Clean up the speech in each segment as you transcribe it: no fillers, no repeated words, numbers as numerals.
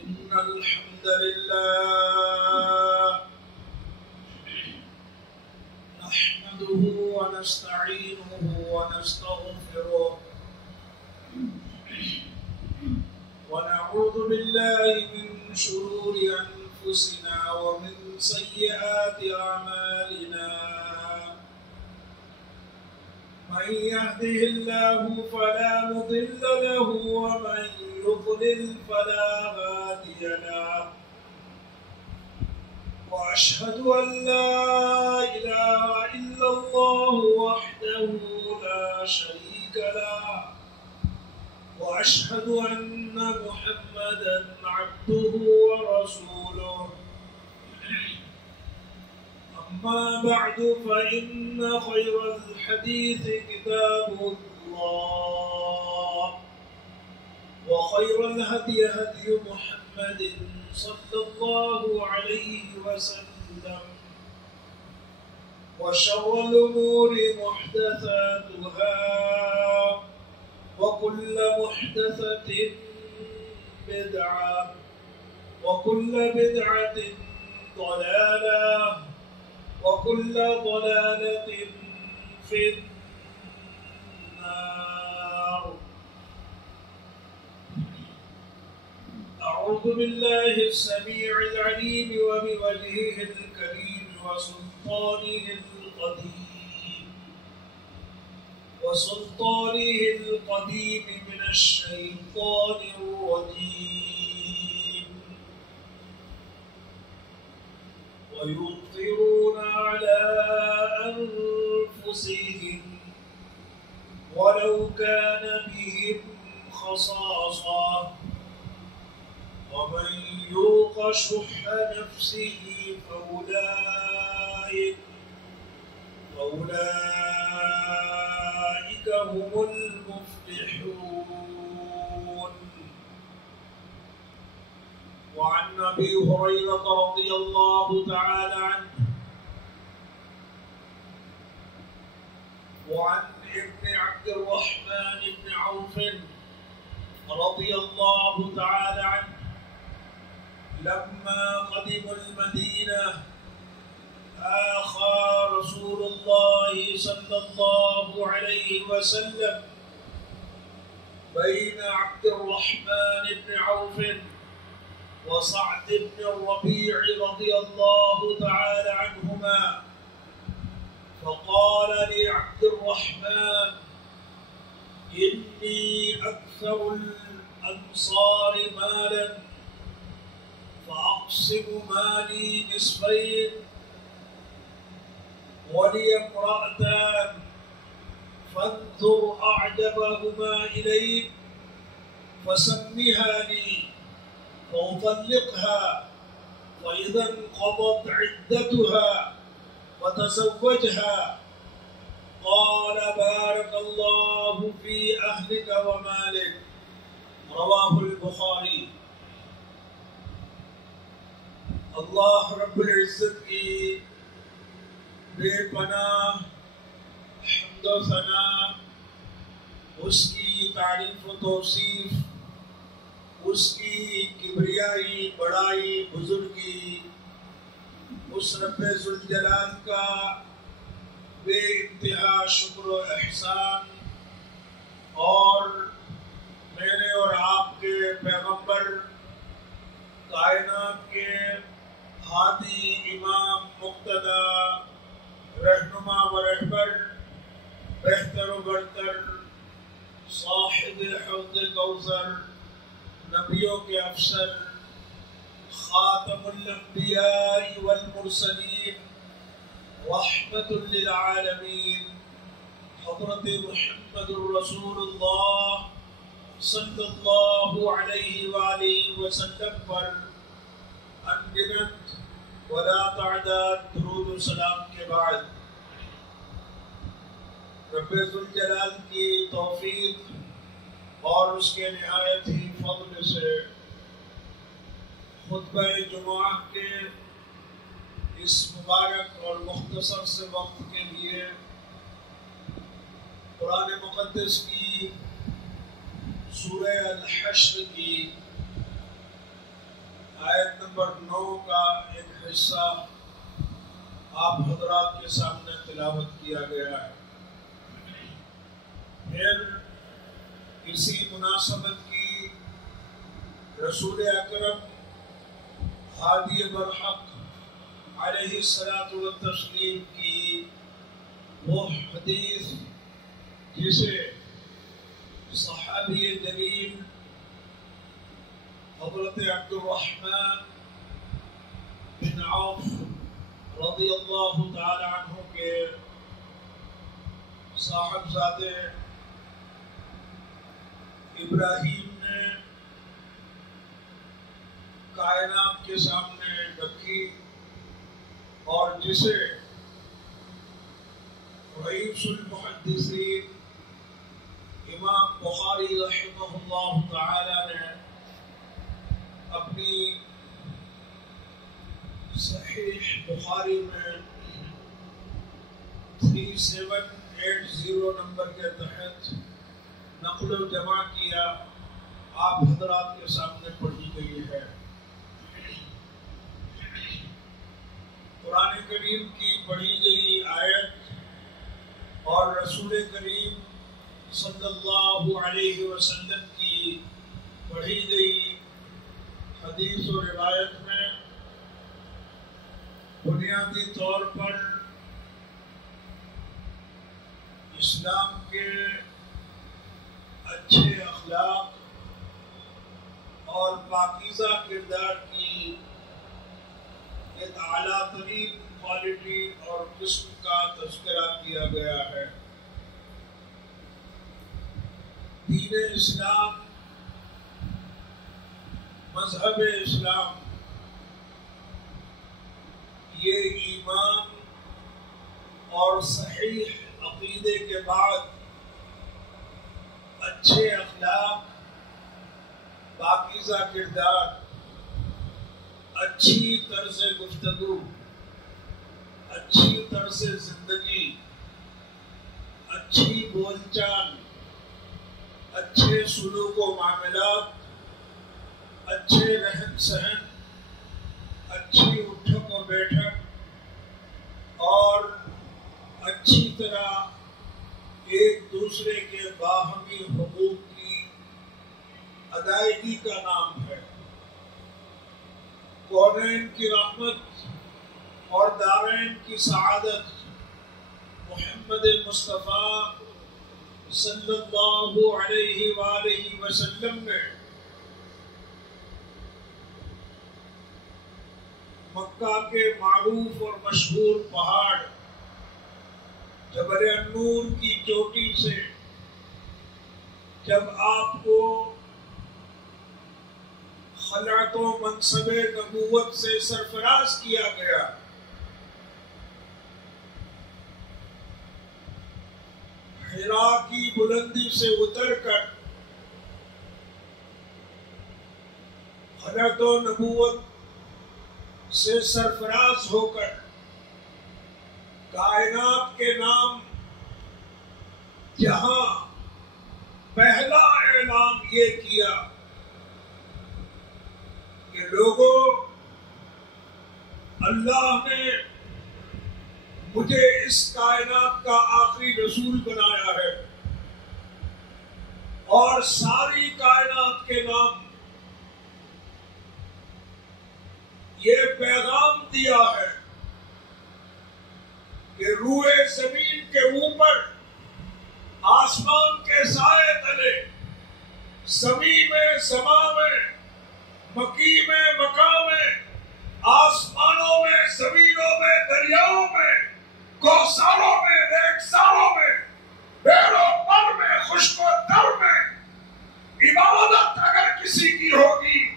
إن الحمد لله نحمده ونستعينه ونستغفره ونعوذ بالله من شرور أنفسنا ومن سيئات أعمالنا من يهده الله فلا مضل له ومن يضلل فلا هادي له وأشهد أن لا إله إلا الله وحده لا شريك له وأشهد أن محمدا عبده ورسوله أما بعد فإن خير الحديث كتاب الله وخير الهدي هدي محمد صلى الله عليه وسلم وشر الأمور محدثاتها وكل محدثة بدعة وكل بدعة ضلالة وكل ضلالة في النار. أعوذ بالله السميع العليم وبوجهه الكريم وسلطانه القديم من الشيطان الرجيم ويؤثرون على أنفسهم ولو كان بهم خصاصة ومن يوق شح نفسه فأولئك هم المفلحون. وعن أبي هريرة رضي الله تعالى عنه وعن ابن عبد الرحمن بن عوف رضي الله تعالى عنه لما قدموا المدينة آخى رسول الله صلى الله عليه وسلم بين عبد الرحمن بن عوف وسعد بن الربيع رضي الله تعالى عنهما فقال لعبد الرحمن إني أكثر الأنصار مالا فأقسم مالي نصفين ولي امرأتان فانظر أعجبهما إليك فسمها لي فأطلقها فإذا انقضت عدتها وتزوجها. قال بارك الله في أهلك ومالك. رواه البخاری. اللہ رب العزت کی بے پناہ حمد و ثنا، اس کی تعریف و توصیف، اس کی کبریائی، بڑائی، بزرگی، اس رب ذوالجلال کا بے انتہا شکر و احسان، اور میرے اور آپ کے پیغمبر، کائنات کے ہادی، امام، مقتدی، رہنما و رہبر، بہتر و برتر، صاحب حوض کوثر، نبیوں کے افسر، خاتم الانبیاء والمرسلین، رحمت للعالمین، حضرت محمد الرسول اللہ صلی اللہ علیہ وآلہ وسلم پر انگنت ولا تعداد درود و سلام کے بعد، رب ذوالجلال کی توفیق اور اس کے نہایت ہی فضل سے خطبہ جمعہ کے اس مبارک اور مختصر سے وقت کے لیے قرآن مقدس کی سورہ الحشر کی آیت نمبر 9 کا ایک حصہ آپ حضرات کے سامنے تلاوت کیا گیا ہے. پھر اسی مناسبت کی رسول اکرم ہادی برحق علیہ الصلاۃ والتسلیم کی وہ حدیث جسے صحابی جلیل حضرت عبد الرحمن بن عوف رضی اللہ تعالی عنہ کے صاحبزادے ابراہیم نے کائنات کے سامنے رکھی اور جسے رئیس المحدثین امام بخاری رحمہ اللہ تعالی نے اپنی صحیح بخاری میں 3780 نمبر کے تحت نقل و جمع کیا، آپ حضرات کے سامنے پڑھی گئی ہے. قرآن کریم کی پڑھی گئی آیت اور رسول کریم صلی اللہ علیہ وسلم کی پڑھی گئی حدیث و روایت میں بنیادی طور پر اسلام کے اچھے اخلاق اور پاکیزہ کردار کی ایک اعلیٰ ترین کوالٹی اور قسم کا تذکرہ کیا گیا ہے. دین اسلام، مذہب اسلام، یہ ایمان اور صحیح عقیدے کے بعد اچھے اخلاق، پاکیزہ کردار، اچھی طرز گفتگو، اچھی طرز زندگی، اچھی بول چال، اچھے سلوک و معاملات، اچھے رہن سہن، اچھی اٹھک و بیٹھک اور اچھی طرح ایک دوسرے کے باہمی حقوق کی ادائیگی کا نام ہے. کونین کی رحمت اور دارین کی سعادت محمد مصطفیٰ صلی اللہ علیہ وآلہ وسلم نے مکہ کے معروف اور مشہور پہاڑ جبل النور کی چوٹی سے جب آپ کو خلعت و منصب نبوت سے سرفراز کیا گیا، حرا کی بلندی سے اتر کر خلعت و نبوت سے سرفراز ہو کر کائنات کے نام جہاں پہلا اعلان یہ کیا کہ لوگوں، اللہ نے مجھے اس کائنات کا آخری رسول بنایا ہے اور ساری کائنات کے نام یہ پیغام دیا ہے کہ روئے زمین کے اوپر، آسمان کے سائے تلے، زمین میں، سما میں، مکی میں، مکہ میں، آسمانوں میں، زمینوں میں، دریاؤں میں، کوثروں میں، ریگزاروں میں، بحر و بر میں، خشک و تر میں عبادت اگر کسی کی ہوگی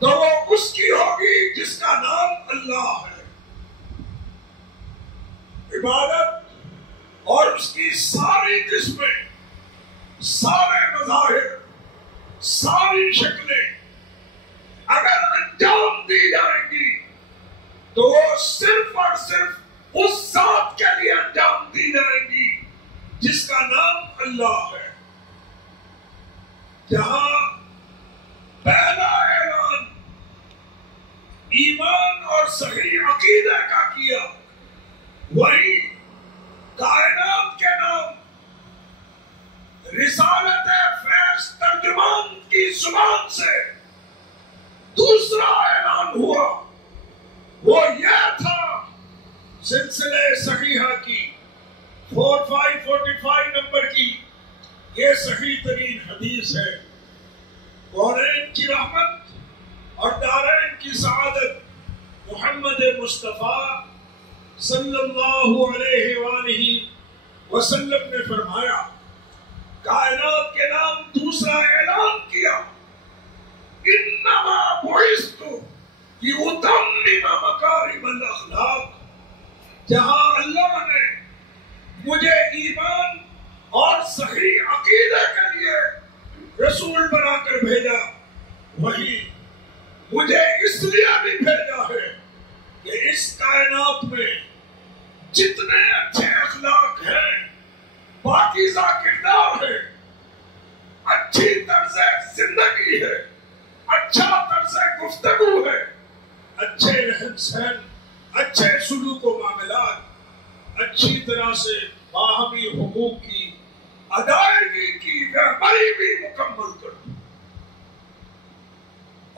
تو وہ اس کی ہوگی جس کا نام اللہ ہے. عبادت اور اس کی ساری قسمیں، سارے مظاہر، ساری شکلیں اگر انجام دی جائیں گی تو وہ صرف اور صرف اس ذات کے لیے انجام دی جائیں گی جس کا نام اللہ ہے. جہاں پہلا اعلان صحیح عقیدے کا کیا، وہی کائنات کے نام رسالت فیض ترجمان کی زبان سے دوسرا اعلان ہوا، وہ یہ تھا سلسلہ صحیحہ کی 4545 نمبر کی یہ صحیح ترین حدیث ہے، کونین کی رحمت اور دارین کی سعادت محمد مصطفیٰ صلی اللہ علیہ وآلہ وسلم نے فرمایا، کائنات کے نام دوسرا اعلان کیا، انما بعثت لأتمم مکارم الاخلاق، جہاں اللہ نے مجھے ایمان اور صحیح عقیدے کے لیے رسول بنا کر بھیجا، وہی مجھے اس لیے بھی بھیجا ہے کہ اس کائنات میں جتنے اچھے اخلاق ہیں، پاکیزہ کردار ہے، اچھی طرز زندگی ہے، اچھا طرز گفتگو ہے، اچھے رہن سہن، اچھے سلوک و معاملات، اچھی طرح سے باہمی حقوق کی ادائیگی کی رہبری بھی مکمل کر دوں،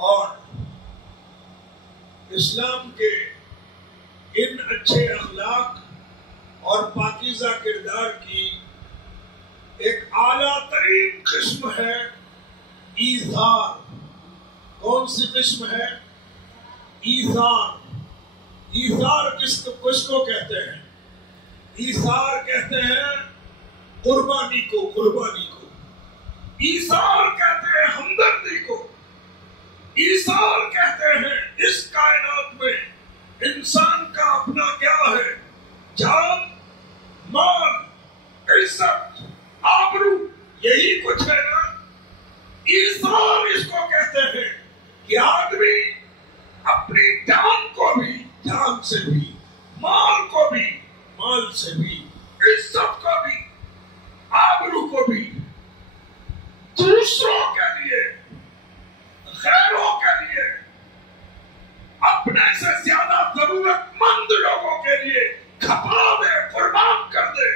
اور اسلام کے ان اچھے اخلاق اور پاکیزہ کردار کی ایک اعلیٰ ترین قسم ہے ایثار۔ کون سی قسم ہے؟ ایثار۔ ایثار کس کو کہتے ہیں؟ ایثار کہتے ہیں قربانی کو، قربانی کو۔ ایثار کہتے ہیں ہمدردی کو۔ ایثار کہتے ہیں اس کائنات میں انسان کا اپنا کیا ہے؟ جان، مال، عزت، آبرو، یہی کچھ ہے نا۔ ایثار اس کو کہتے ہیں کہ آدمی اپنی جان کو بھی جان سے بھی، مال کو بھی مال سے بھی، عزت کو بھی، آبرو کو بھی دوسروں کے لیے، غیروں کے لیے، اپنے سے زیادہ ضرورت مند لوگوں کے لیے کھپا دے، قربان کر دے۔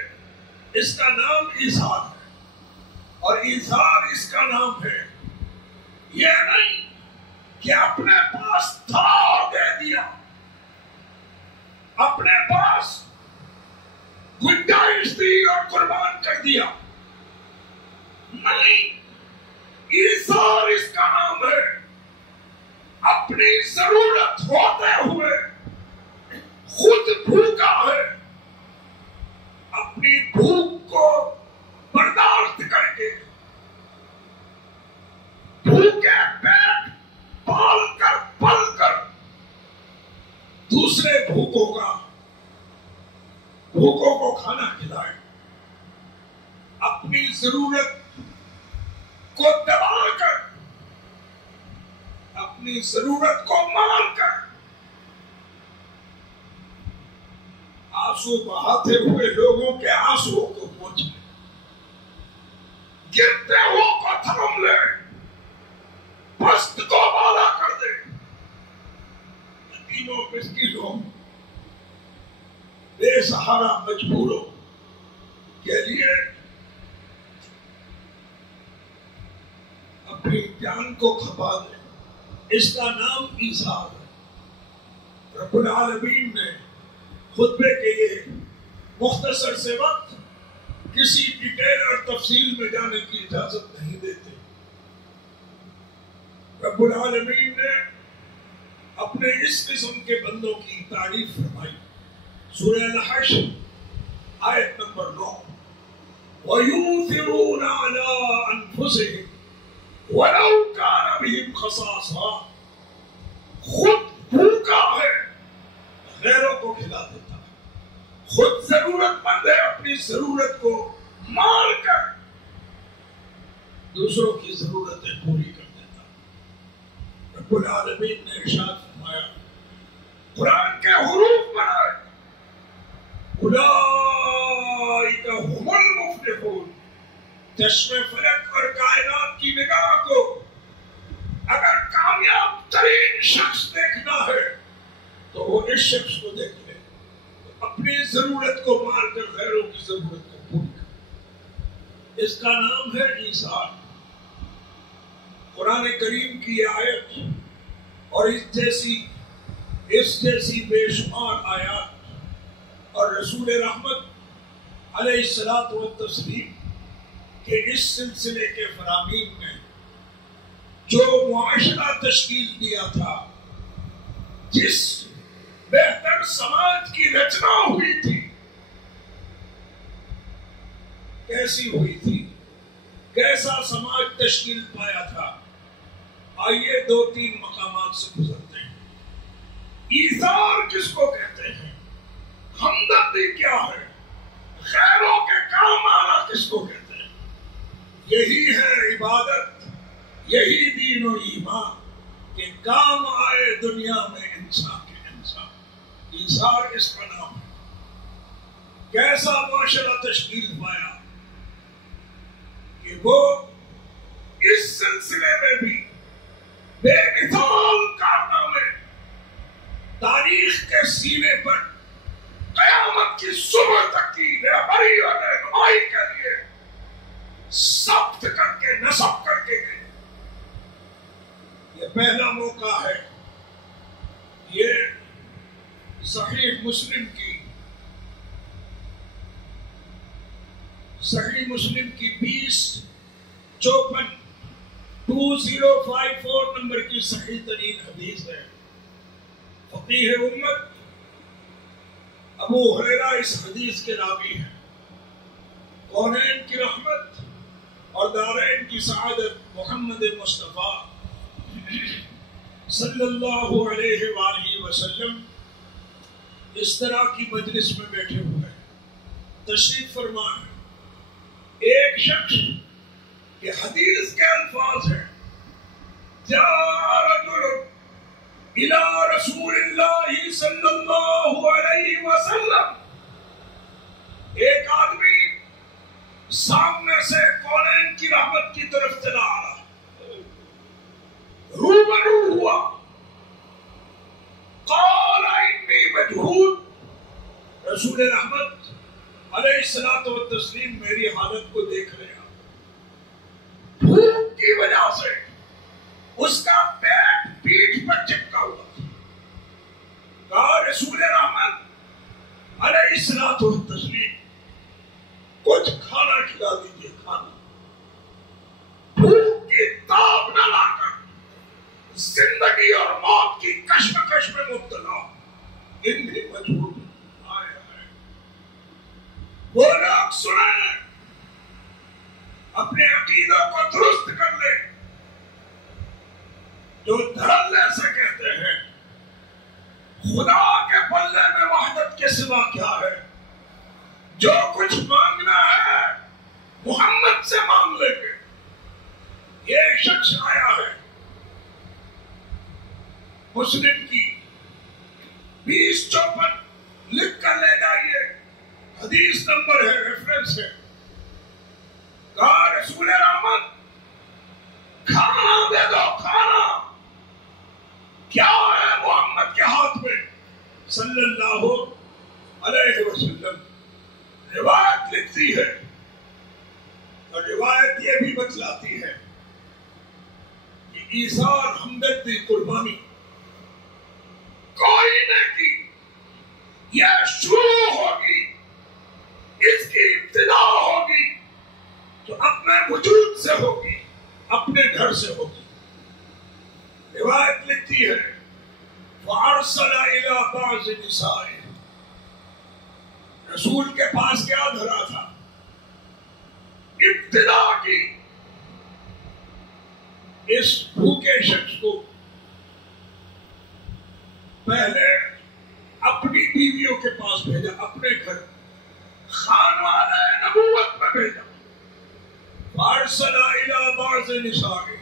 اس کا نام ایثار ہے، اور ایثار اس کا نام ہے یہ نہیں کہ اپنے پاس تھا اور دے دیا، اپنے پاس گنجائش دی اور قربان کر دیا، نہیں۔ ایثار اس کا نام ہے اپنی ضرورت ہوتے ہوئے خود بھوکا ہے، اپنی بھوک کو برداشت کر کے بھوکے پیٹ پال کر پل کر دوسرے بھوکوں کو کھانا کھلائے، اپنی ضرورت کو دبا کر، اپنی ضرورت کو مال کر، آنسو بہاتے ہوئے لوگوں کے آنسو کو پوچھ لے، گرتے ہو کو تھام لے، پست کو بالا کر دے، یتیموں مسکینوں بے سہارا مجبوروں کے لیے اپنی جان کو کھپا دے، اس کا نام ایثار ہے۔ رب العالمین نے خطبے کے یہ مختصر سے وقت کسی ڈیٹیل اور تفصیل میں جانے کی اجازت نہیں دیتے۔ رب العالمین نے اپنے اس قسم کے بندوں کی تعریف فرمائی سورہ الحشر آیت نمبر 9، وَيُؤْثِرُونَ عَلَىٰ أَنفُسِهِمْ وَلَوْ كَانَ بِهِمْ خَصَاصَةٌ، خود بھوکا ہے غیروں کو کھلا دیتا ہے، خود ضرورت مند ہے اپنی ضرورت کو مال کر دوسروں کی ضرورتیں پوری کر دیتا ہے۔ رب العالمین نے ارشاد فرمایا، قرآن کے حروف بنائے، اولئک هم المفلحون۔ چشم فلک اور کائنات کی نگاہ کو اگر کامیاب ترین شخص دیکھنا ہے تو وہ اس شخص کو دیکھ لیں اپنی ضرورت کو مار کر غیروں کی ضرورت کو پوری کر. اس کا نام ہے ایثار. قرآن کریم کی آیت اور اس جیسی بے شمار آیات اور رسول رحمت علیہ الصلاۃ والتسلیم کہ اس سلسلے کے فرامین میں جو معاشرہ تشکیل دیا تھا، جس بہتر سماج کی رچنا ہوئی تھی، کیسی ہوئی تھی، کیسا سماج تشکیل پایا تھا، آئیے 2-3 مقامات سے گزرتے ہیں. ایثار کس کو کہتے ہیں؟ ہمدردی کیا ہے؟ غیروں کے کام آنا کس کو کہتے ہیں؟ یہی ہے عبادت، یہی دین و ایمان کہ کام آئے دنیا میں انسان کے انسان. ایثار اس کا نام ہے. کیسا معاشرہ تشکیل پایا کہ وہ اس سلسلے میں بھی بے مثال کارنامے تاریخ کے سینے پر قیامت کی صبح تک کی رہبری اور رہنمائی کے لیے ثبت کر کے نصب کر کے گئے. یہ پہلا موقع ہے. یہ صحیح مسلم کی 2054 نمبر کی صحیح ترین حدیث ہے. فقیہ امت ابو ہریرہ اس حدیث کے راوی ہیں. کونین کی رحمت اور دارین کی سعادت محمد مصطفیٰ صلی اللہ علیہ وآلہ وسلم اس طرح کی مجلس میں بیٹھے ہوئے ہیں، تشریف فرما ہے. ایک شخص کہ حدیث کے الفاظ ہیں جاء رجل الى رسول اللہ صلی اللہ علیہ وسلم. ایک آدمی سامنے سے کونین کی رحمت کی طرف چلا آ رہا، روبرو ہوا. قال انی مجہود. رسول رحمت علیہ الصلوۃ والتسلیم میری حالت کو دیکھ رہے ہیں. بھوک کی وجہ سے اس کا پیٹ پیٹھ پر چپکا ہوا تھا. کہا رسول رحمت علیہ الصلوۃ والتسلیم کچھ کھانا کھلا دیجیے. کھانا. بھوک کی تاب نہ لا کر زندگی اور موت کی کشمکش میں مبتلا انی مجہود. وہ لوگ سنیں، اپنے عقیدوں کو درست کر لے جو دھڑلے سے کہتے ہیں خدا کے بلے میں وحدت کے سوا کیا ہے، جو کچھ مانگنا ہے محمد سے مانگ لیں گے. یہ شخص آیا ہے مسلم کی 2054 لکھ کر لے جائیے، حدیث نمبر ہے، ریفرنس ہے. کہا رسول رحمت کھانا دے دو. کھانا کیا ہے محمد کے ہاتھ میں صلی اللہ علیہ وسلم؟ روایت لکھتی ہے اور روایت یہ بھی بتلاتی ہے کہ ایثار، ہمدردی، قربانی کوئی نے کی. یہ شروع ہوگی، اس کی ابتدا ہوگی تو اپنے وجود سے ہوگی، اپنے گھر سے ہوگی. روایت لکھتی ہے فَأَرْسَلَ إِلَىٰ بَعْضِ نِسَائِهِ. رسول کے پاس کیا دھرا تھا؟ ابتدا کی. اس بھوکے شخص کو پہلے اپنی بیویوں کے پاس بھیجا، اپنے گھر خانوادہ نبوت میں بھیجا. فَأَرْسَلَ إِلَىٰ بَعْضِ نِسَائِهِ.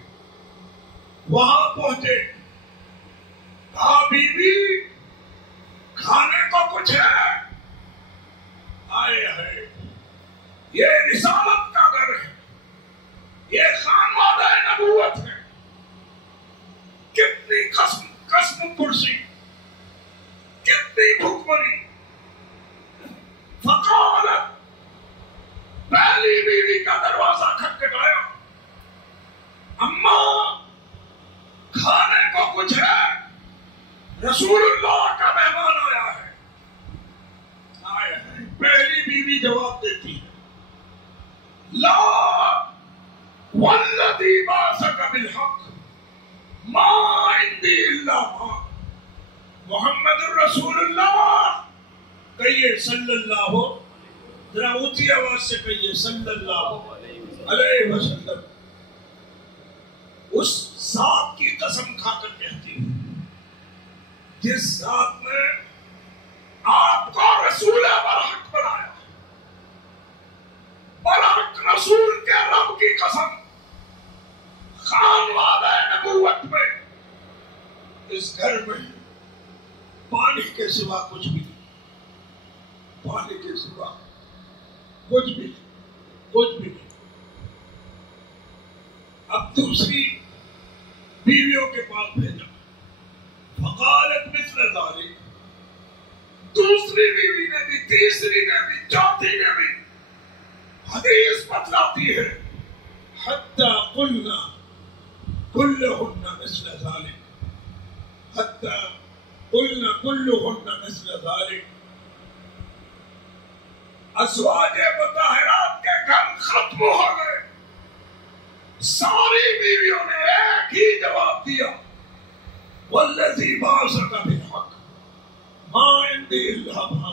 وہاں پہنچے، کہا بیوی کھانے کو کچھ ہے؟ آئے ہے، یہ رسالت کا گھر ہے، یہ خانوادہ نبوت ہے. کتنی قسم پرسی، کتنی رسول اللہ کا مہمان آیا ہے. پہلی بیوی جواب دیتی ہے لا والذی بعثک بالحق ما عندی الا ما. محمد الرسول اللہ کہیے صلی اللہ، ذرا اونچی آواز سے کہیے صلی اللہ علیہ وسلم. اس ذات کی قسم کھا کر کہتی ہوں جس ذات نے آپ کو رسول برحق بنایا، برحق رسول کے رب کی قسم، خانوادہ نبوت میں اس گھر میں پانی کے سوا کچھ بھی نہیں، پانی کے سوا کچھ بھی نہیں، کچھ بھی نہیں. اب دوسری بیویوں کے پاس بھیجا، فقالت مثل ذلك. دوسری بیوی نے بھی، تیسری نے بھی، چوتھی نے بھی. حدیث بتلاتی ہے حتی قلنا کلہن مثل ذلك، حتی قلنا کلہن مثل ذلك. ازواج مطہرات کے گھر ختم ہو گئے. ساری بیویوں نے ایک ہی جواب دیا والذی بعثک بالحق ما عندی الا ما.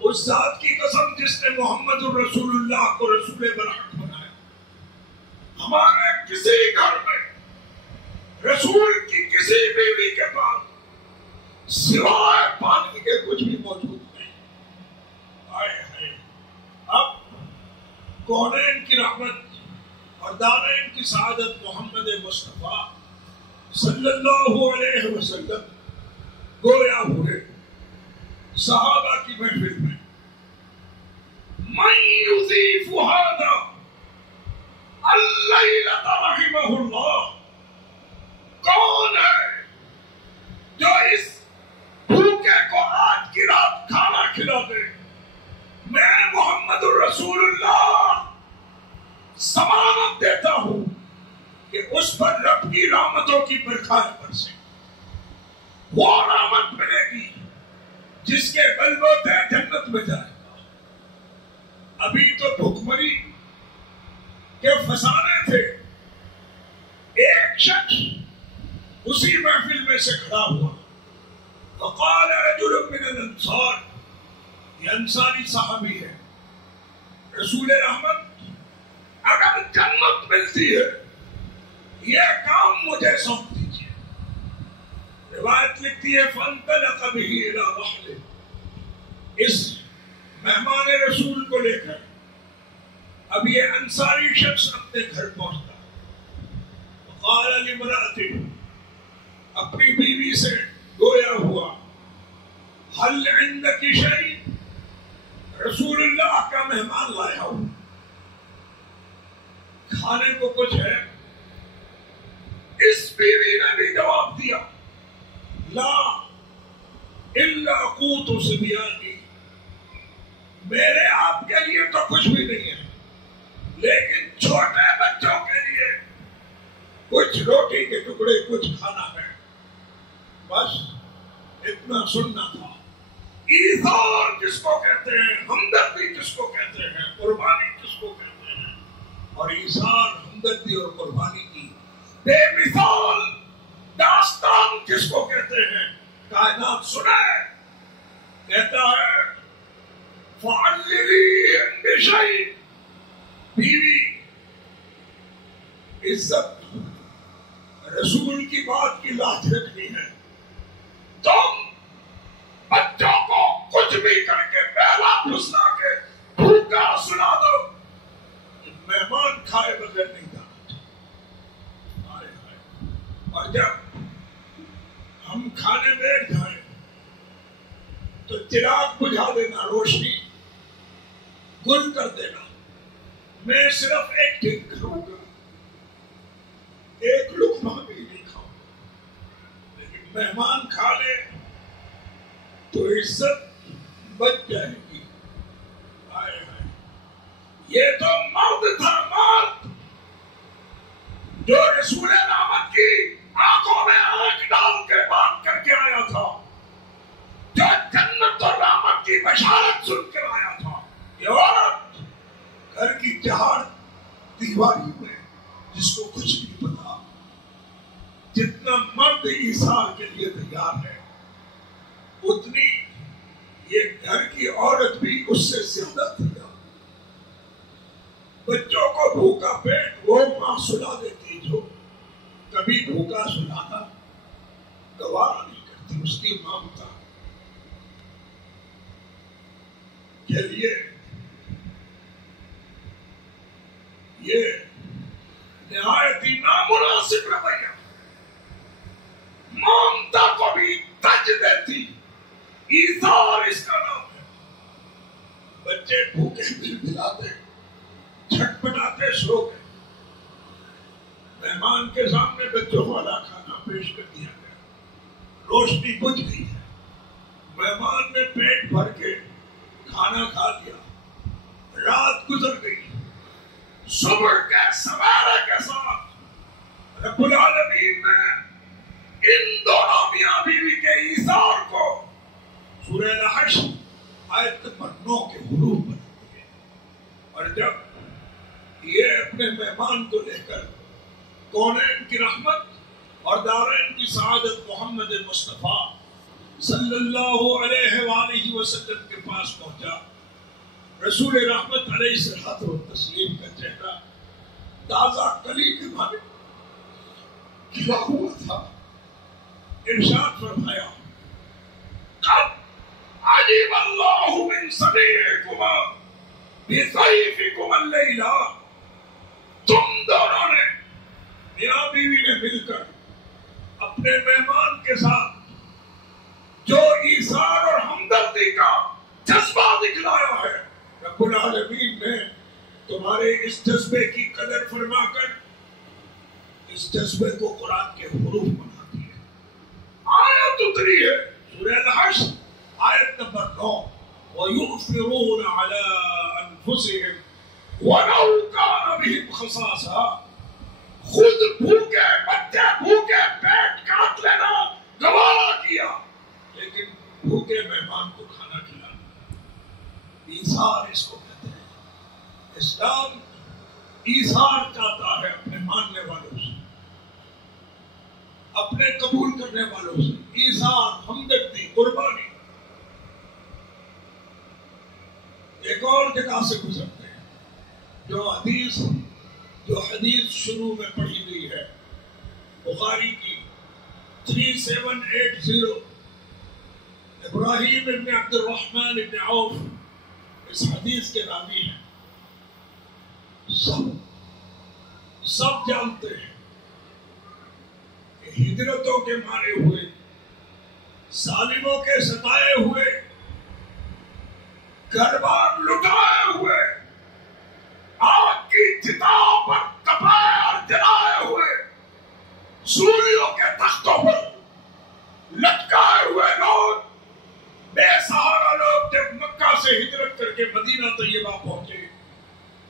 اس ذات کی قسم جس نے محمد الرسول اللہ کو رسول برحق بنایا، ہمارے کسی گھر میں رسول کی کسی بیوی کے پاس سوائے پانی کے کچھ بھی موجود نہیں. آئے ہیں اب کونین کی رحمت اور دارین کی سعادت محمد مصطفیٰ صلی اللہ علیہ وسلم گویا ہوئے صحابہ کی محفل میں. من یضیف ھذا اللیلۃ رحمہ اللہ. کون ہے جو اس بھوکے کو آج کی رات کھانا کھلا دے؟ میں محمد الرسول اللہ ضمانت دیتا ہوں کہ اس پر رب کی رحمتوں کی برکھائیں برسیں. وہ رحمت ملے گی جس کے بلبوتے جنت میں جائے گا. ابھی تو بھوکمری کے فسانے تھے. ایک شخص اسی محفل میں سے کھڑا ہوا، وقال رجل من الانصار، یہ انصاری صحابی ہے. رسول رحمت اگر جنت ملتی ہے یہ کام مجھے سونپ دیجیے. روایت لکھتی ہے فانطلق به الى رحله. اس مہمان رسول کو لے کر اب یہ انصاری شخص اپنے گھر پہنچتا. وقال لامرأته، اپنی بیوی سے گویا ہوا، هل عندك شيء؟ رسول اللہ کا مہمان لایا ہوں، کھانے کو کچھ ہے؟ اس بیوی نے بھی جواب دیا لا الا قوت صبیانی. میرے آپ کے لیے تو کچھ بھی نہیں ہے، لیکن چھوٹے بچوں کے لیے کچھ روٹی کے ٹکڑے، کچھ کھانا ہے. بس اتنا سننا تھا. ایثار کس کو کہتے ہیں، ہمدردی کس کو کہتے ہیں، قربانی کس کو کہتے ہیں، اور ایثار، ہمدردی اور قربانی کی بے مثال داستان کس کو کہتے ہیں؟ کائنات سنے. کہتا ہے فعللی بشیء. بیوی عزت، رسول کی بات کی لاج رکھنی ہے. تم بچوں کو کچھ بھی کر کے پہلا پھسلا کے بھوکا سنا دو، مہمان کھائے بغیر نہیں جانا. اور جب ہم کھانے بیٹھ جائیں تو چراغ بجھا دینا، روشنی گل کر دینا. میں صرف ایک دن کروں گا، ایک لقمہ بھی نہیں کھاؤں. لیکن مہمان کھا لے تو عزت بچ جائے گی. آئے آئے یہ تو مرد تھا، مرد جو رسول رحمت کی آنکھوں میں آنکھ ڈال کے بات کر کے ایثار کے لیے تیار ہے اتنی یہ گھر کی عورت بھی اس سے زیادہ تیار. بچوں کو بھوکا پیٹ وہ ماں سلا دیتی جو کبھی بھوکا سلانا گوارا نہیں کرتی. اس کی ممتا کے لیے یہ نہایت ہی نامناسب رویہ. ممتا کو بھی تج دیتی. ایثار اس کا نام ہے. بچے بھوکے دل بلاتے چھٹپٹاتے سو گئے. مہمان کے سامنے بچوں والا کھانا پیش کر دیا گیا. روشنی بجھ گئی ہے. مہمان نے پیٹ بھر کے کھانا کھا لیا. رات گزر گئی. صبح کے سویرے کے ساتھ رب العالمین نے ان دونوں میاں بیوی کے ایثار کو سورہ الحشر آیت نمبر 9 کے حروف بنا دیے. اور جب یہ اپنے مہمان کو لے کر کونین کی رحمت اور دارین کی سعادت محمد مصطفیٰ صلی اللہ علیہ وآلہ وسلم کے پاس پہنچا, رسول رحمت علیہ الصلوۃ والتسلیم کا چہرہ تازہ کلی کے مانے کھلا ہوا تھا. ارشاد فرمایا قد عجب اللہ من صنیعکما بضیفکما اللیلہ. تم دونوں نے میاں بیوی نے مل کر اپنے مہمان کے ساتھ جو ایثار اور ہمدردی کا جذبہ دکھلایا ہے, رب العالمین نے تمہارے اس جذبے کی قدر فرما کر اس جذبے کو قرآن کے حروف بنا دیے. آیت اتری ہے سورہ الحشر آیت نمبر 9 وَيُؤْثِرُونَ عَلَىٰ أَنفُسِهِمْ وَلَوْ كَانَ بِهِمْ خَصَاصَةٌ. خود بھوکے بچے بھوکے پیٹ کاٹ لینا گوارا کیا, لیکن بھوکے مہمان کو کھانا کھلانا. ایثار اس کو کہتے ہیں. اسلام ایثار چاہتا ہے اپنے ماننے والوں سے, اپنے قبول کرنے والوں سے. ایثار, ہمدردی, قربانی. ایک اور جگہ سے گزرتے ہیں جو حدیث شروع میں پڑھی گئی ہے بخاری کی 3780. ابراہیم ابن عبد الرحمن ابن عوف اس حدیث کے راوی ہیں. سب جانتے ہیں کہ ہجرتوں کے مارے ہوئے, ظالموں کے ستائے ہوئے, گھر بار لٹائے ہوئے, آگ کی چتا پر تپائے اور جلائے ہوئے, سوریوں کے تختوں پر لٹکائے ہوئے لوگ, بے سہارا لوگ جب مکہ سے ہجرت کر کے مدینہ طیبہ پہنچے,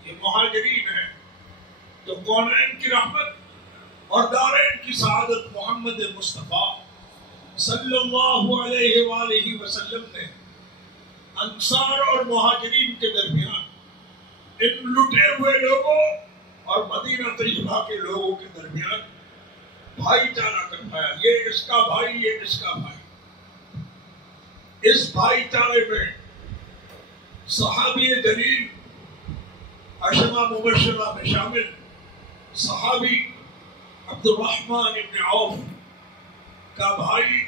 یہ مہاجرین ہیں, تو کونین کی رحمت اور دارین کی سعادت محمد مصطفیٰ صلی اللہ علیہ وآلہ وسلم نے انصار اور مہاجرین کے درمیان ان لٹے ہوئے لوگوں اور مدینہ طیبہ کے لوگوں کے درمیان بھائی چارہ کروایا. یہ اس کا بھائی, یہ اس کا بھائی. اس بھائی چارے میں صحابی جلیل عشرہ مبشرہ میں شامل صحابی عبد الرحمن ابن عوف کا بھائی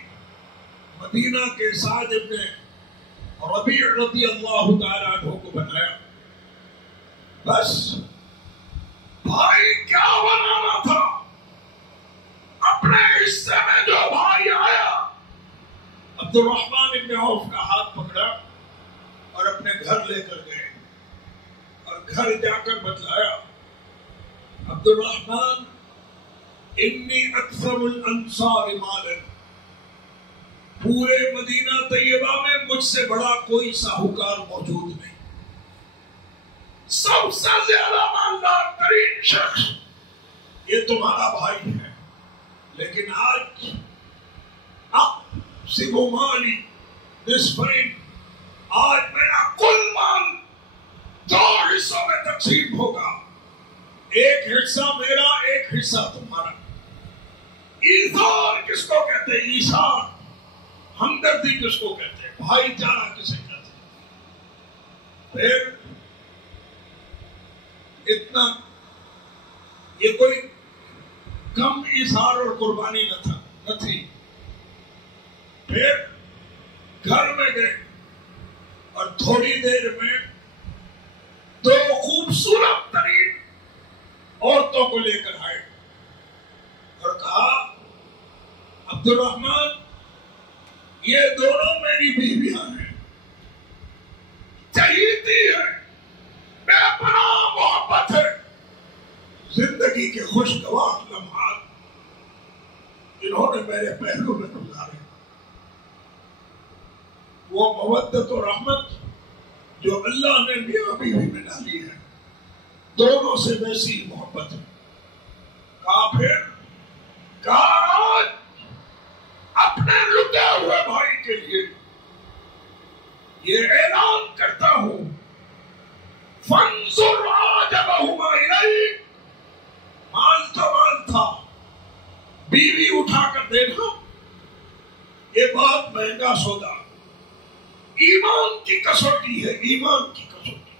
مدینہ کے سعد ابن ربیع رضی اللہ تعالیٰ عنہ کو بنایا. بس بھائی کیا بنانا تھا, اپنے حصے میں جو بھائی آیا عبد الرحمن ابن عوف کا ہاتھ پکڑا اور اپنے گھر لے کر گئے, اور گھر جا کر بتلایا عبد الرحمن انی اکثر الانصار مالا, پورے مدینہ طیبہ میں مجھ سے بڑا کوئی ساہوکار موجود نہیں, سب سے زیادہ مالدار ترین شخص یہ تمہارا بھائی ہے. لیکن آج اقسم مالی نصفین, آج میرا کل مال 2 حصوں میں تقسیم ہوگا, ایک حصہ میرا, ایک حصہ تمہارا. ایثار کس کو کہتے ہیں؟ ایثار. ہمدردی کس کو کہتے ہیں؟ بھائی چارہ کسے کہتے ہیں؟ پھر اتنا یہ کوئی کم ایثار اور قربانی نہ تھی. پھر گھر میں گئے اور تھوڑی دیر میں دو خوبصورت ترین عورتوں کو لے کر آئے اور کہا عبد الرحمن یہ دونوں میری بیویاں ہیں، چہیتی ہیں، بے پناہ محبت ہے، زندگی کے خوشگوار لمحات انہوں نے میرے پہلو میں گزارے. وہ مودت و رحمت جو اللہ نے میاں بیوی میں ڈالی ہے، دونوں سے ویسی محبت ہے. کہا پھر کہا اپنے لٹے ہوئے بھائی کے لیے یہ اعلان کرتا ہوں فانظر عجبہما الیک. مال تو مال تھا، بیوی اٹھا کر دینا یہ بہت مہنگا سودا. ایمان کی کسوٹی ہے، ایمان کی کسوٹی.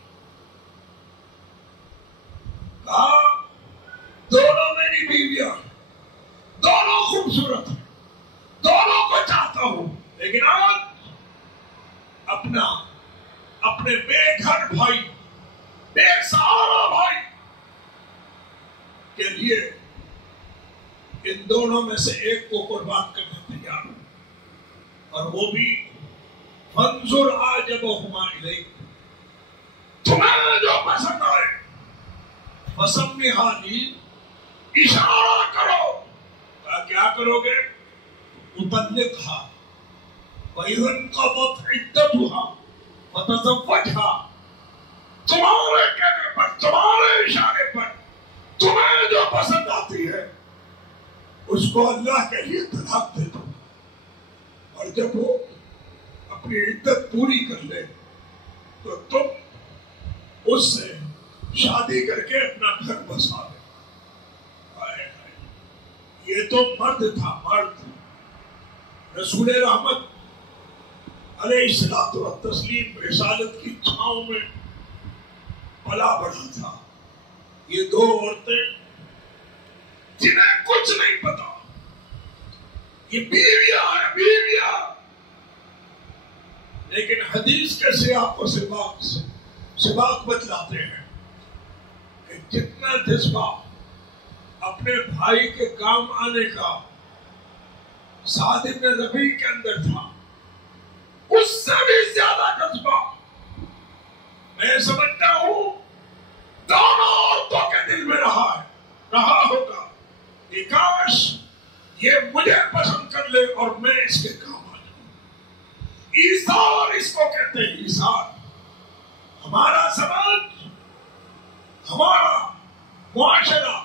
کہا دونوں میری بیویاں ہیں، دونوں خوبصورت ہیں، دونوں کو چاہتا ہوں، لیکن آج اپنے بے گھر بھائی، بے سہارا بھائی کے لیے ان دونوں میں سے ایک کو قربان کرنے تیار ہوں. اور وہ بھی فانظر اعجبہما الیک، تمہیں جو پسند آئے فسمھا لی، اشارہ کرو. کیا کرو گے؟ مطلقها وَإِذَا انقضت عدتها فتزوجها. تمہارے کہنے پر، تمہارے اشارے پر تمہیں جو پسند آتی ہے اس کو اللہ کے لیے طلاق دے دو، اور جب وہ اپنی عدت پوری کر لے تو تم اس سے شادی کر کے اپنا گھر بسا لے. یہ تو مرد تھا، مرد. رسول رحمت علیہ الصلوۃ والتسلیم رسالت کی چھاؤں میں پلا بڑھا تھا. یہ دو عورتیں جنہیں کچھ نہیں پتا، یہ بیویاں ہیں، بیویاں. لیکن حدیث کے سیاق و سباق بتلاتے ہیں کہ جتنا جذبہ اپنے بھائی کے کام آنے کا سعد بن ربیع کے اندر تھا، اس سے بھی زیادہ جذبہ میں سمجھتا ہوں دونوں عورتوں کے دل میں رہا ہوگا کہ کاش یہ مجھے پسند کر لے اور میں اس کے کام آ جاؤں. ایثار اس کو کہتے ہیں، ایثار. ہمارا سماج، ہمارا معاشرہ،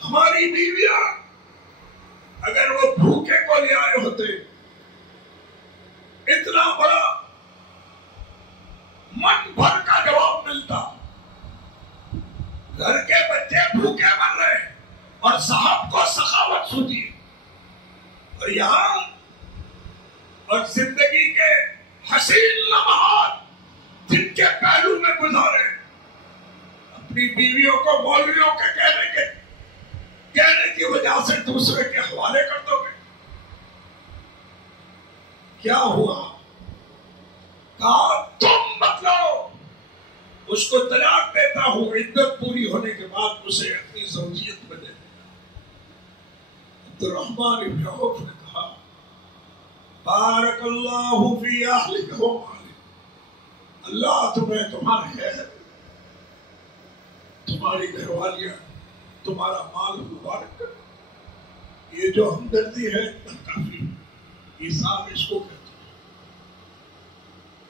ہماری بیویاں اگر وہ بھوکے کو لے آئے ہوتے، اتنا بڑا من بھر کا جواب ملتا. گھر کے بچے بھوکے مر رہے اور صاحب کو سخاوت سوچی. اور یہاں اور زندگی کے حسین لمحات جن کے پہلو میں گزارے، اپنی بیویوں کو مولویوں کے کہنے کی وجہ سے دوسرے کے حوالے کر دو گے. کیا ہوا؟ کہا تم بتلاؤ. اس کو طلاق دیتا ہوں، عدت پوری ہونے کے بعد اسے اپنی زوجیت میں دے. عبد الرحمن بن عوف نے کہا بارک اللہ فی اہلک و مالک. اللہ تمہیں تمہارے ہے، تمہاری گھر والیاں، تمہارا مال مبارک کر. یہ جو ہمدردی ہے کافی. ایثار اس کو کہتے ہیں.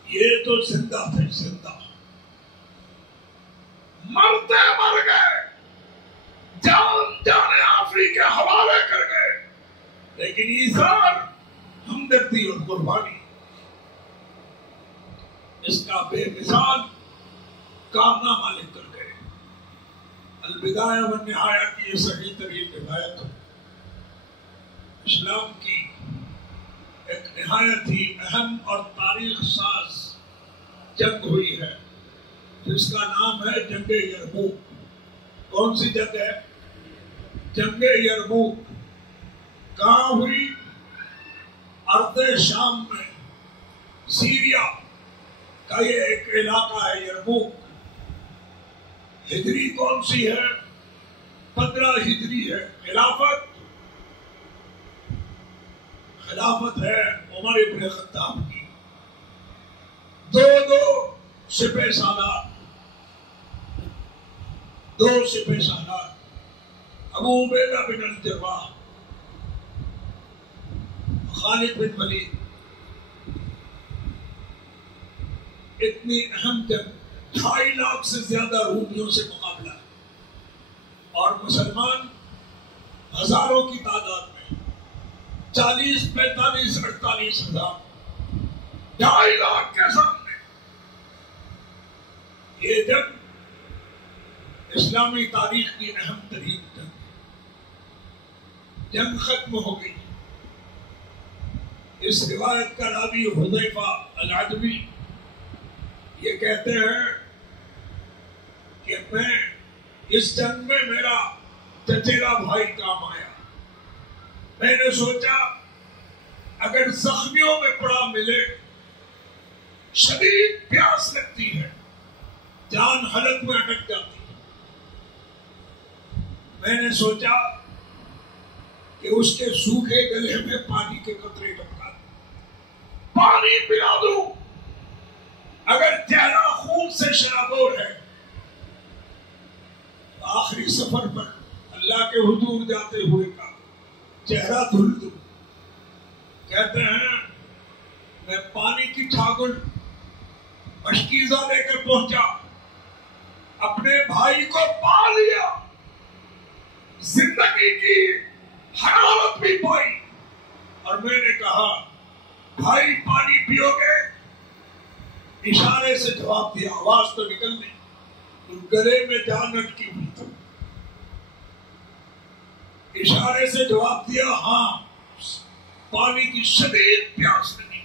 یہ تو زندہ تھے، زندہ مرتے مر گئے، جان آفری کے حوالے کر گئے، لیکن ایثار، ہمدردی اور قربانی اس کا بے مثال کارنامہ لکھ کر گئے. البدایہ والنہایہ کی یہ صحیح ترین روایت ہے. اسلام کی ایک نہایت ہی اہم اور تاریخ ساز جنگ ہوئی ہے جس کا نام ہے جنگ یرموک۔ کون سی جنگ ہے؟ جنگ یرموک۔ کہاں ہوئی؟ ارض شام میں، سیریا کا یہ ایک علاقہ ہے یرموک۔ ہجری کون سی ہے؟ 15 ہجری ہے۔ خلافت ہے عمر ابن خطاب کی۔ دو سپہ سالار ابو عبیدہ بن الجراح، خالد بن ولید۔ اتنی اہم جنگ، 2.5 لاکھ سے زیادہ رومیوں سے مقابلہ ہے اور مسلمان ہزاروں کی تعداد میں، 40، 45، 48 ہزار، 2.5 لاکھ کے سامنے یہ جنگ اسلامی تاریخ کی اہم ترین جنگ ختم ہو گئی۔ اس روایت کا راوی حذیفہ العدوی یہ کہتے ہیں کہ میں اس جنگ میں میرا چچیرا بھائی کام آیا۔ میں نے سوچا اگر زخمیوں میں پڑا ملے، شدید پیاس لگتی ہے، جان حلق میں اٹک جاتی ہے، میں نے سوچا کہ اس کے سوکھے گلے میں پانی کے قطرے ٹپکا دوں، پانی پلا دوں۔ اگر چہرہ خون سے شرابور ہے، آخری سفر پر اللہ کے حضور جاتے ہوئے کا چہرہ دھل دوں۔ کہتے ہیں میں پانی کی چھاگل مشکیزہ لے کر پہنچا، اپنے بھائی کو پا لیا، زندگی کی حرارت بھی پائی، اور میں نے کہا بھائی پانی پیو گے؟ اشارے سے جواب دیا، آواز تو نکل نہیں، گلے میں جان اٹکی ہوئی تھی۔ اشارے سے جواب دیا ہاں، پانی کی شدید پیاس لگی۔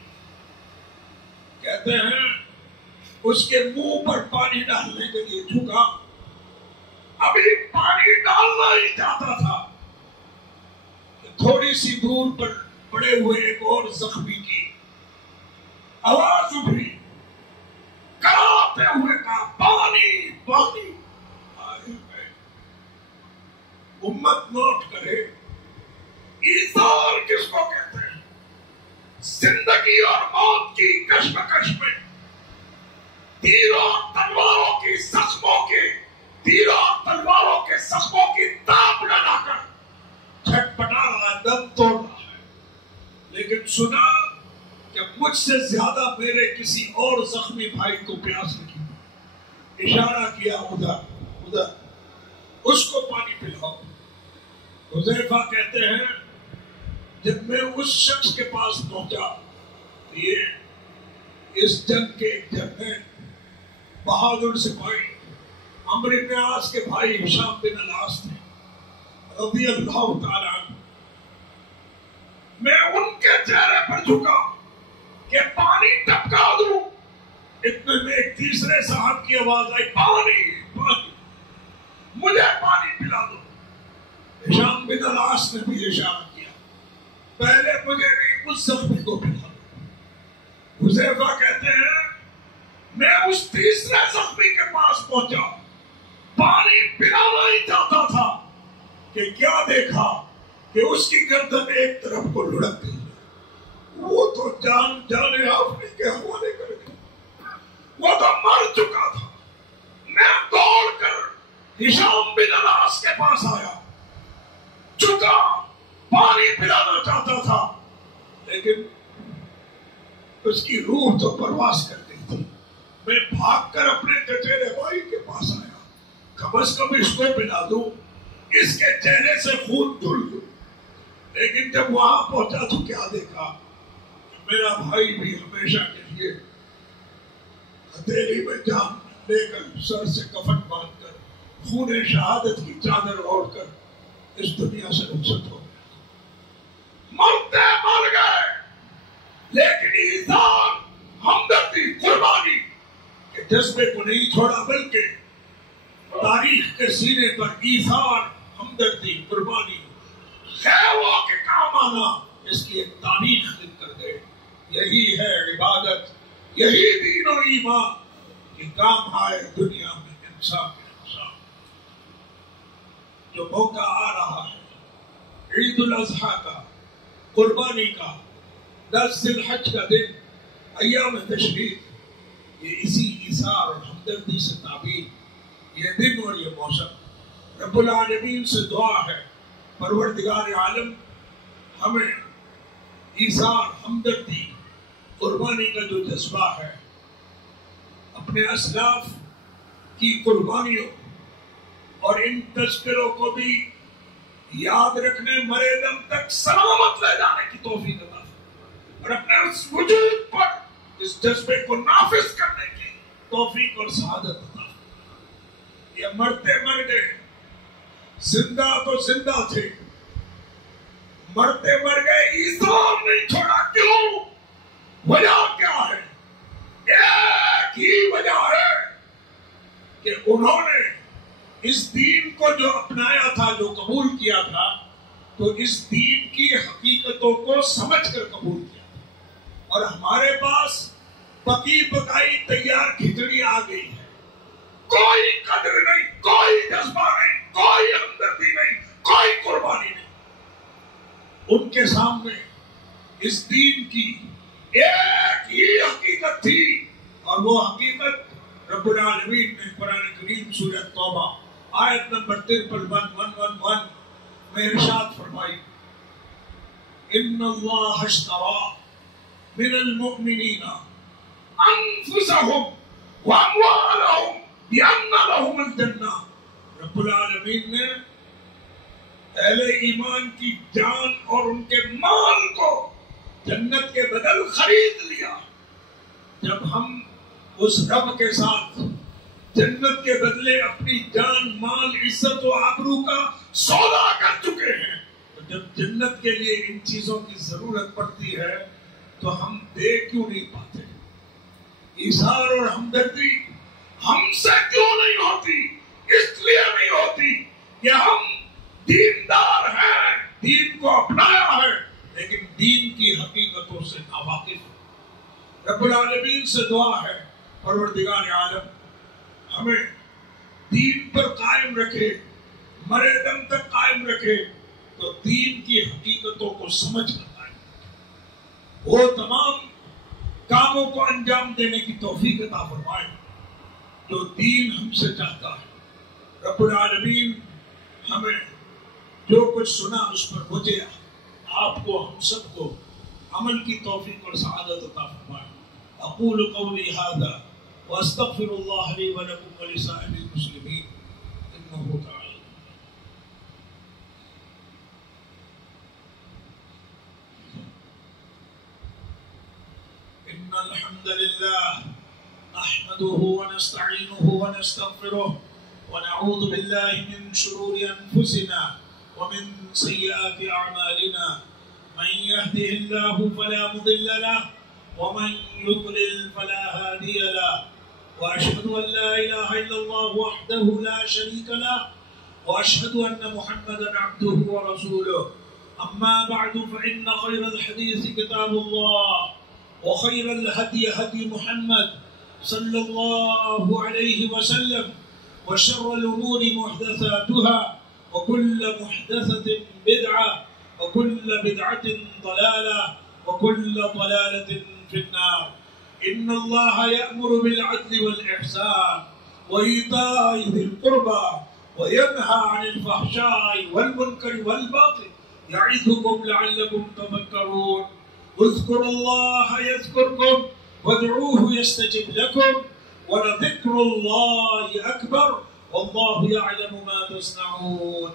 کہتے ہیں اس کے منہ پر پانی ڈالنے کے لیے جھکا، ابھی پانی ڈالنا ہی چاہتا تھا کہ تھوڑی سی دور پر پڑے ہوئے ایک اور زخمی کی آواز اٹھی، کراتے ہوئے کہا پانی پانی۔ امت نوٹ کرے، ایثار کس کو کہتے ہیں؟ زندگی اور موت کی کشمکش میں تیروں تلواروں کی زخموں کی تاپ لگا کر چھٹ پٹا رہا، دم توڑ رہا ہے، لیکن سنا کہ مجھ سے زیادہ میرے کسی اور زخمی بھائی کو پیاس لگی۔ اشارہ کیا ادھر، اس کو پانی پلاؤ۔ حذیفہ کہتے ہیں جب میں اس شخص کے پاس پہنچا، یہ اس جنگ کے ایک جرنیل بہادر سپاہی عمرو بن عاص کے بھائی ہشام بن العاص تھے رضی اللہ تعالیٰ عنہ۔ میں ان کے چہرے پر جھکا کہ پانی ٹپکا دوں، اتنے میں ایک تیسرے صاحب کی آواز آئی، پانی پانی، مجھے پانی پلا دو۔ ہشام بن العاص نے بھی اشارہ کیا، پہلے مجھے نہیں، اس زخمی کو پلا دو۔ حذیفہ کہتے ہیں میں اس تیسرے زخمی کے پاس پہنچا، پانی پلانا ہی چاہتا تھا کہ کیا دیکھا کہ اس کی گردن ایک طرف کو لڑک گئی، وہ تو جانے آفنے کے حوالے کر گئی، وہ تو مر چکا تھا۔ میں دوڑ کر ہشام بن العاص کے پاس آیا، چکا، پانی پلانا چاہتا تھا، لیکن اس کی روح تو پرواز کر گئی تھی۔ میں بھاگ کر اپنے چچیرے بھائی کے پاس آیا، کم از کم اس کو پلا دوں، اس کے چہرے سے خون دھل دوں۔ لیکن جب وہاں پہنچا تو کیا دیکھا کہ میرا بھائی بھی ہمیشہ کے لیے ہتھیلی میں جان لے کر، سر سے کفن باندھ کر، خون شہادت کی چادر اوڑھ کر اس دنیا سے رخصت ہو گیا۔ مرتے مر گئے، لیکن ایثار، ہمدردی، قربانی کے جذبے کو نہیں چھوڑا، بلکہ تاریخ کے سینے پر ایثار، ہمدردی، قربانی، خیروں کے کام آنا، اس کی ایک تاریخ لکھ کر گئے۔ یہی ہے عبادت، یہی دین و ایمان کہ کام آئے دنیا میں انسان کے انسان۔ جو موقع آ رہا ہے عید الاضحیٰ کا، قربانی کا، 10 ذی الحج کا دن، ایام تشریق، یہ اسی ایثار اور ہمدردی سے تعبیر، یہ دن اور یہ موسم۔ رب العالمین سے دعا ہے پروردگار عالم ہمیں ایثار، ہمدردی، قربانی کا جو جذبہ ہے، اپنے اسلاف کی قربانیوں اور ان تذکروں کو بھی یاد رکھنے، مرے دم تک سلامت لے جانے کی توفیق عطا فرمائے، اور اپنے اس وجود پر اس جذبے کو نافذ کرنے کی توفیق اور سعادت عطا فرمائے۔ یہ مرتے مر گئے، زندہ تو زندہ تھے، مرتے مر گئے، ایثار نہیں چھوڑا۔ کیوں؟ وجہ کیا ہے؟ ایک ہی وجہ ہے کہ انہوں نے اس دین کو جو اپنایا تھا، جو قبول کیا تھا، تو اس دین کی حقیقتوں کو سمجھ کر قبول کیا تھا۔ اور ہمارے پاس پکی پکائی تیار کھچڑی آ گئی ہے، کوئی قدر نہیں، کوئی جذبہ نہیں، کوئی ہمدردی نہیں، کوئی قربانی نہیں۔ ان کے سامنے اس دین کی ایک ہی حقیقت تھی، اور وہ حقیقت رب العالمین نے قرآن کریم سورہ توبہ آیت نمبر 53 میں ارشاد فرمائی، ان اللہ اشتری من المؤمنین انفسهم واموالهم بان لهم الجنہ۔ رب العالمین نے اہل ایمان کی جان اور ان کے مال کو جنت کے بدل خرید لیا۔ جب ہم اس رب کے ساتھ جنت کے بدلے اپنی جان، مال، عزت و آبرو کا سودا کر چکے ہیں، تو جب جنت کے لیے ان چیزوں کی ضرورت پڑتی ہے تو ہم دے کیوں نہیں پاتے؟ ایثار اور ہمدردی ہم سے کیوں نہیں ہوتی؟ اس لیے نہیں ہوتی کہ ہم دیندار ہیں، دین کو اپنایا ہے، لیکن دین کی حقیقتوں سے ناواقف ہیں۔ رب العالمین سے دعا ہے پروردگار عالم ہمیں دین پر قائم رکھے، مرے دم تک قائم رکھے، تو دین کی حقیقتوں کو سمجھ کر قائم رکھے، وہ تمام کاموں کو انجام دینے کی توفیق عطا فرمائے جو دین ہم سے چاہتا ہے۔ رب العالمین ہمیں جو کچھ سنا اس پر مجھے، آپ کو، ہم سب کو عمل کی توفیق اور سعادت عطا فرمائے۔ اقول قولی ھذا واستغفر اللہ لی ولکم ولسائر المسلمین انہ تعالی۔ ان الحمد للہ نحمده ونستعینه ونستغفره ونعوذ باللہ من شرور انفسنا ومن سیئات اعمالنا، من يهده الله فلا مضل له ومن يضلل فلا هادي له، واشهد ان لا اله الا الله وحده لا شريك له، واشهد ان محمدا عبده ورسوله۔ اما بعد فان خير الحديث كتاب الله، وخير الهدي هدي محمد صلى الله عليه وسلم، وشر الامور محدثاتها، وكل محدثة بدعة، وكل بدعة ضلالة، وكل ضلالة في النار۔ إن الله يأمر بالعدل والإحسان وإيتاء ذي القربى وينهى عن الفحشاء والمنكر والبغي يعظكم لعلكم تذكرون۔ اذكروا الله يذكركم وادعوه يستجب لكم ولذكر الله أكبر والله يعلم ما تصنعون۔